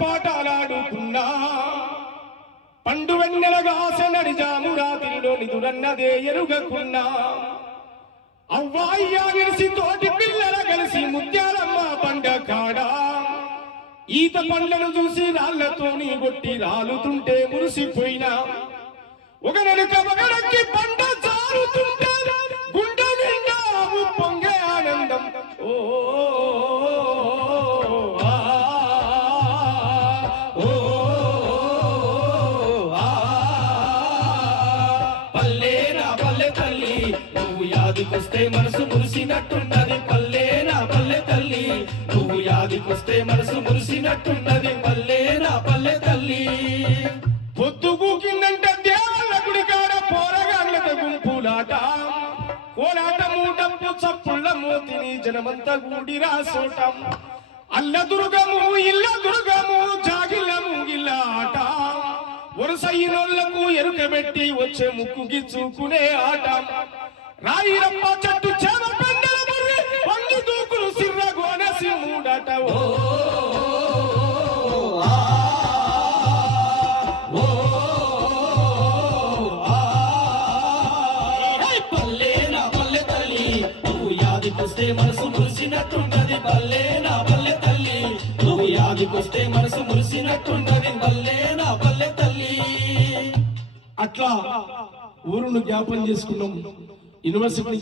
పాఠాలాడుకున్నా పండు వెన్నెలగా నడిజాము రాత్రిలో నిదురన్నదే ఎరుగకున్నా అవ్వాయ్యా కలిసి తోటి పిల్లల కలిసి ముత్యాలమ్మ పండ కాడా ఈత పండ్లను చూసి రాళ్లతోని కొట్టి రాలుతుంటే మురిసిపోయినా ఒక నెలక మగడక్కి పంట జారుతుంటే గుండె నిండా పొంగే ఆనందం ఓ పల్లె నా పల్లె తల్లి నువ్వు యాదికొస్తే మనసు మురిసినట్టున్నది పల్లె నా పల్లె తల్లి నువ్వు యాదికొస్తే మనసు మురిసినట్టున్నది పల్లె నా పల్లె తల్లి పొద్దుకు కిందంటే దేవుళ్ళ గుడి కాడ పోరగాళ్ళ గుంపులాట కోలాటము డప్పు చప్పుళ్ళ మోతిని జనమంతా గూడి రాసోటం అల్ల దుర్గము ఇల్ల దుర్గము జాగిల్లము గిల్లాట వరుసైనోళ్లకు ఎరుకబెట్టి వచ్చే ముక్కుకి చూకునే ఆట రాయిరప్ప చెట్టు చేమ పెండల బుర్రి వంగి దూకులు సిర్ర గోనసి మూడట పల్లె నా పల్లె తల్లి నువ్వు యాదికొస్తే మనసు మురిసినట్టున్నది పల్లె నా పల్లె తల్లి నువ్వు యాదికొస్తే మనసు మురిసినట్టున్నది పల్లె నా పల్లె తల్లి. అట్లా ఊరును జ్ఞాపం చేసుకున్నాం యూనివర్సిటీ